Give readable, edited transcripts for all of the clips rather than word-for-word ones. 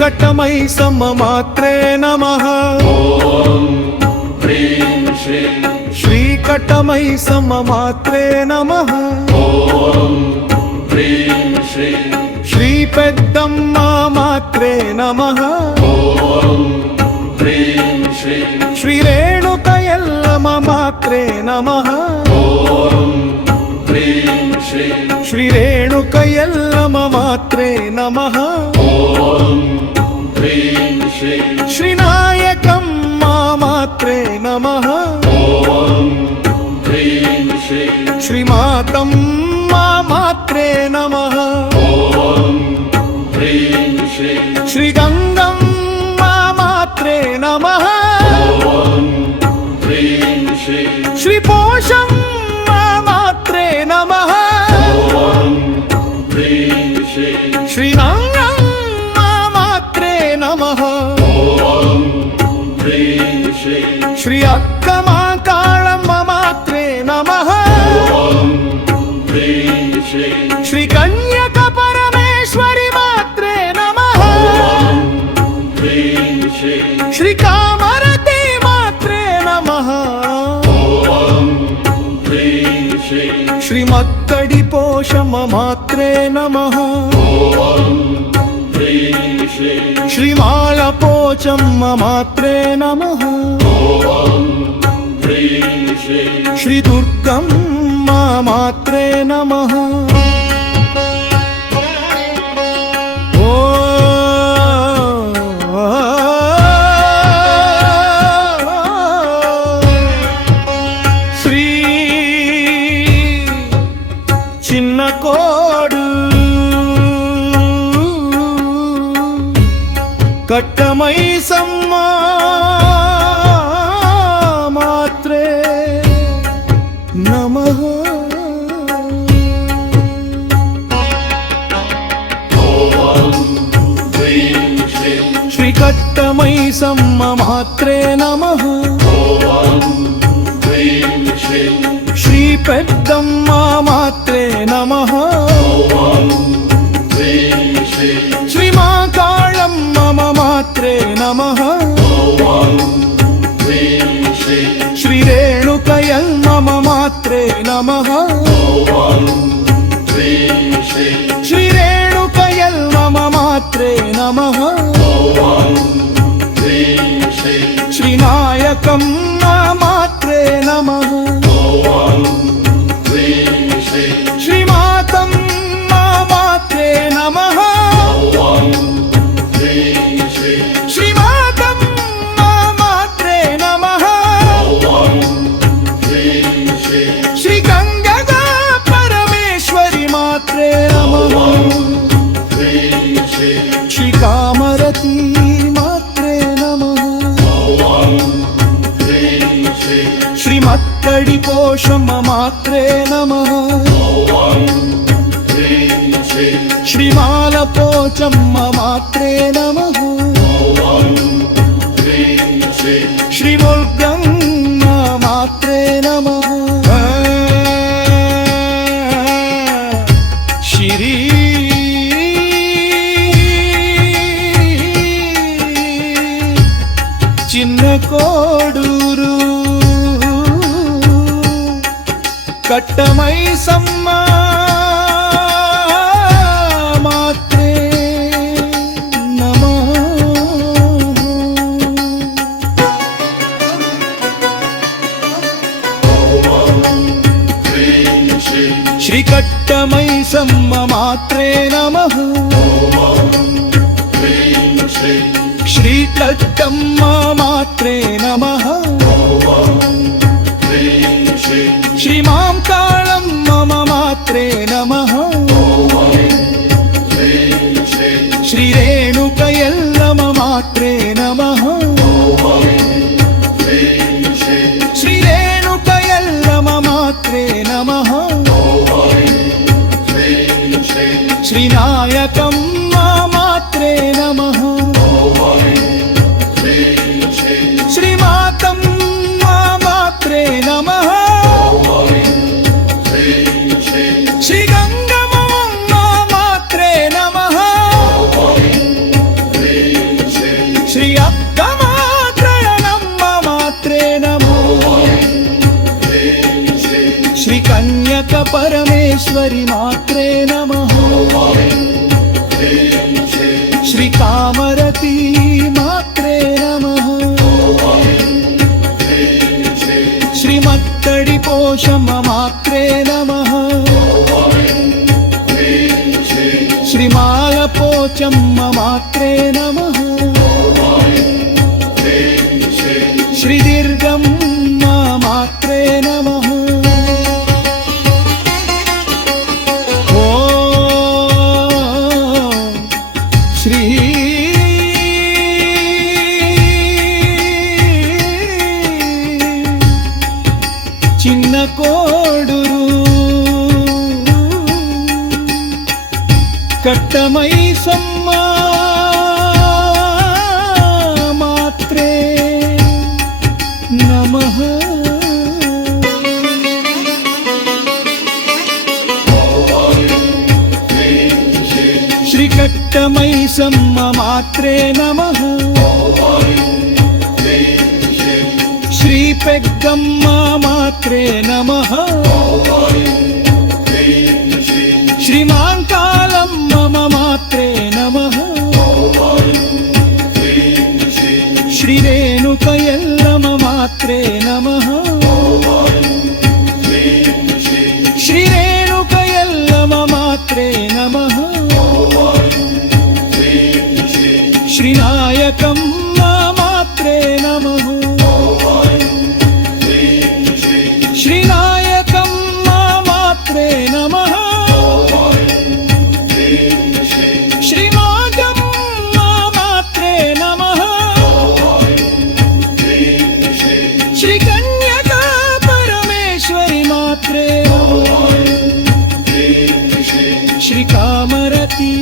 श्रीकटमैसम मात्रे नमः। ॐ ह्रीं श्रीं श्रीकटमैसम मात्रे नमः। ॐ ह्रीं श्रीं श्रीपेद्दम्म मात्रे नमः। ॐ ह्रीं श्रीं श्रीरेणुकयल्लम मात्रे नमः। ॐ ह्रीं श्रीं श्रीरेणुकयल्लम मात्रे नमः। ॐ ह्रीं श्रीं श्रीनायकम्म मात्रे नमः। ॐ ह्रीं श्रीं श्रीमातम्म मात्रे नमः। ॐ ह्रीं श्रीं श्रीगङ्गम्म मात्रे नमः। ॐ ह्रीं श्रीं श्रीपोषम्म मात्रे नमः। ॐ ह्रीं श्रीं श्रीनाङ्गम्म मात्रे नमः। ॐ ह्रीं श्रीं श्री अक्कमाकाळम्म मात्रे नमः। ॐ ह्रीं श्रीं श्रीकन्यकपरमेश्वरि मात्रे नमः। ॐ ह्रीं श्रीं श्रीकामरती मात्रे नमः। ॐ ह्रीं श्रीं श्रीमत्तडिपोषम मात्रे नमः। ॐ ह्रीं श्रीं श्रीमालपोचम्म मात्रे नमः। ॐ ह्रीं श्रीं श्रीदुर्गम्म मात्रे नमः। श्री चिन्नकोडु कट्टमैसम्म मात्रे नमः। श्रीकट्टमैसम्म मात्रे नमः। श्रीपेद्दम्म मात्रे नमः। श्रीमाकाळम्म मात्रे नमः। श्रीरेणुकयल्मम मात्रे नमः। श्रीरेणुकयल्मम मात्रे नमः। श्रीनायकम्म मात्रे नमः। श्रीमातम्म मात्रे नमः। श्रीमातम्म मात्रे नमः। श्रीगङ्गा परमेश्वरि मात्रे नमः। श्रीकामरती मात्रे नमः। श्रीमत्तडिपोषम मात्रे नमः। श्रीमालपोचम्म मात्रे नमः। श्रीमुर्गम्म मात्रे नमः। श्री चिन्नकोडूरु कट्टमैसम्म मात्रे नमः। श्रीकट्टमैसम्म मात्रे नमः। श्रीकट्टम्म मात्रे नमः। श्रीमांकाळम्म मात्रे नमः। श्रीरेणुकयल्लम मात्रे नमः। श्रीरेणुकयल्लम मात्रे नमः। श्रीनायकम्म मात्रे नमः। श्रीमातम्म मात्रे नमः। श्रीगङ्गम्म मात्रे नमः। श्री कामरती मात्रे नमः श्रीमत्तडि पोषम मात्रे नमः श्रीमालपोचम्म मात्रे नमः श्रीदीर्घम्म मात्रे नमः श्री चिन्न कोडूरु कट्टमैसम्म मात्रे नमः श्री कट्टमैसम्म मात्रे नमः श्री पेग्गम्म मात्रे नमः श्री मांकालम्म मात्रे नमः श्री रेणुकयल्लम मात्रे नमः श्री रेणुकयल्लम मात्रे नमः श्री नायकम्म मात्रे नमः श्री नायकम्म मात्रे नमः श्री नागम्म मात्रे नमः श्री कन्यका परमेश्वरी मात्रे श्री कामरती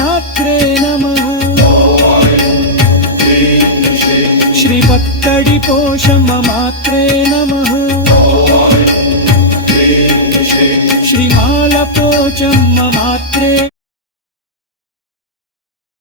मात्रे नमः श्री पत्तडि पोषम मात्रे नमः श्री मालपोचम्म मात्रे